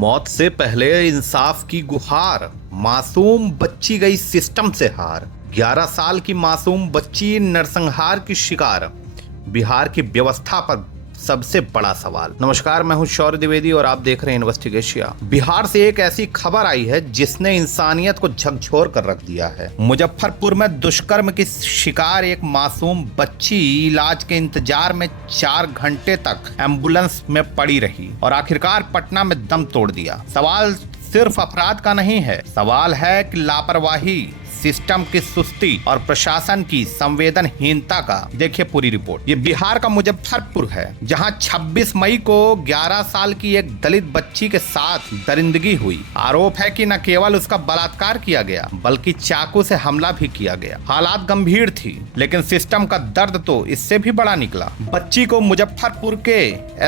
मौत से पहले इंसाफ की गुहार, मासूम बच्ची गई सिस्टम से हार। 11 साल की मासूम बच्ची नरसंहार की शिकार। बिहार की व्यवस्था पर सबसे बड़ा सवाल। नमस्कार, मैं हूं शौर्य द्विवेदी और आप देख रहे हैं इन्वेस्टिगेशिया। बिहार से एक ऐसी खबर आई है जिसने इंसानियत को झकझोर कर रख दिया है। मुजफ्फरपुर में दुष्कर्म की शिकार एक मासूम बच्ची इलाज के इंतजार में 4 घंटे तक एम्बुलेंस में पड़ी रही और आखिरकार पटना में दम तोड़ दिया। सवाल सिर्फ अपराध का नहीं है, सवाल है कि लापरवाही, सिस्टम की सुस्ती और प्रशासन की संवेदनहीनता का। देखिए पूरी रिपोर्ट। ये बिहार का मुजफ्फरपुर है, जहां 26 मई को 11 साल की एक दलित बच्ची के साथ दरिंदगी हुई। आरोप है कि न केवल उसका बलात्कार किया गया बल्कि चाकू से हमला भी किया गया। हालात गंभीर थी, लेकिन सिस्टम का दर्द तो इससे भी बड़ा निकला। बच्ची को मुजफ्फरपुर के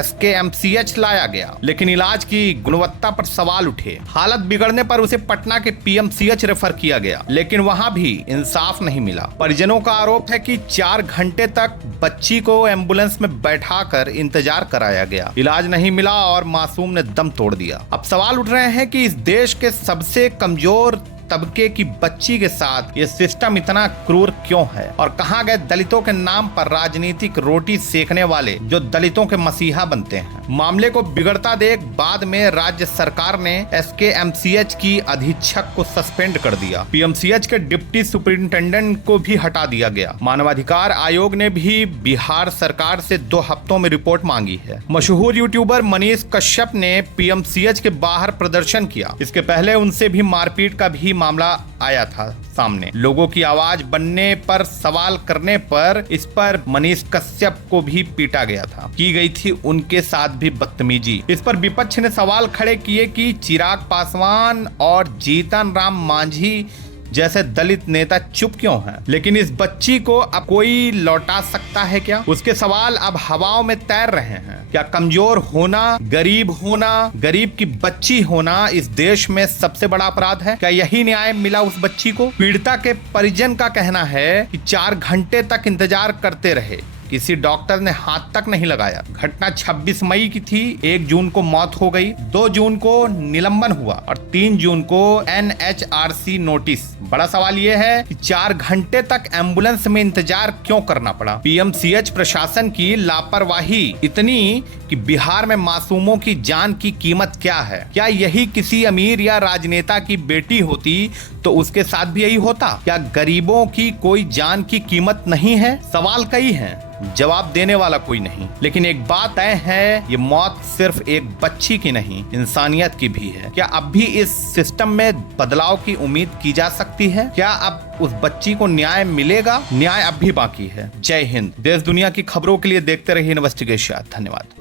SKMCH लाया गया, लेकिन इलाज की गुणवत्ता पर सवाल उठे। हालत बिगड़ने पर उसे पटना के PMCH रेफर किया गया, लेकिन वहां भी इंसाफ नहीं मिला। परिजनों का आरोप है कि 4 घंटे तक बच्ची को एम्बुलेंस में बैठाकर इंतजार कराया गया, इलाज नहीं मिला और मासूम ने दम तोड़ दिया। अब सवाल उठ रहे हैं कि इस देश के सबसे कमजोर तबके की बच्ची के साथ ये सिस्टम इतना क्रूर क्यों है, और कहां गए दलितों के नाम पर राजनीतिक रोटी सेकने वाले जो दलितों के मसीहा बनते हैं। मामले को बिगड़ता देख बाद में राज्य सरकार ने SKMCH की अधीक्षक को सस्पेंड कर दिया। PMCH के डिप्टी सुपरिंटेंडेंट को भी हटा दिया गया। मानवाधिकार आयोग ने भी बिहार सरकार से 2 हफ्तों में रिपोर्ट मांगी है। मशहूर यूट्यूबर मनीष कश्यप ने PMCH के बाहर प्रदर्शन किया। इसके पहले उनसे भी मारपीट का भी मामला आया था सामने। लोगों की आवाज बनने पर, सवाल करने पर इस पर मनीष कश्यप को भी पीटा गया था, की गई थी उनके साथ भी बदतमीजी। इस पर विपक्ष ने सवाल खड़े किए कि चिराग पासवान और जीतन राम मांझी जैसे दलित नेता चुप क्यों हैं? लेकिन इस बच्ची को अब कोई लौटा सकता है क्या? उसके सवाल अब हवाओं में तैर रहे हैं। क्या कमजोर होना, गरीब की बच्ची होना इस देश में सबसे बड़ा अपराध है? क्या यही न्याय मिला उस बच्ची को? पीड़िता के परिजन का कहना है कि 4 घंटे तक इंतजार करते रहे, किसी डॉक्टर ने हाथ तक नहीं लगाया। घटना 26 मई की थी। 1 जून को मौत हो गई, 2 जून को निलंबन हुआ और 3 जून को NHRC नोटिस। बड़ा सवाल यह है कि 4 घंटे तक एम्बुलेंस में इंतजार क्यों करना पड़ा? PMCH प्रशासन की लापरवाही इतनी कि बिहार में मासूमों की जान की कीमत क्या है? क्या यही किसी अमीर या राजनेता की बेटी होती तो उसके साथ भी यही होता? क्या गरीबों की कोई जान की कीमत नहीं है? सवाल कई हैं, जवाब देने वाला कोई नहीं। लेकिन एक बात तय है, ये मौत सिर्फ एक बच्ची की नहीं, इंसानियत की भी है। क्या अब भी इस सिस्टम में बदलाव की उम्मीद की जा सकती है? क्या अब उस बच्ची को न्याय मिलेगा? न्याय अब भी बाकी है। जय हिंद। देश दुनिया की खबरों के लिए देखते रहिए इन्वेस्टिगेशन। धन्यवाद।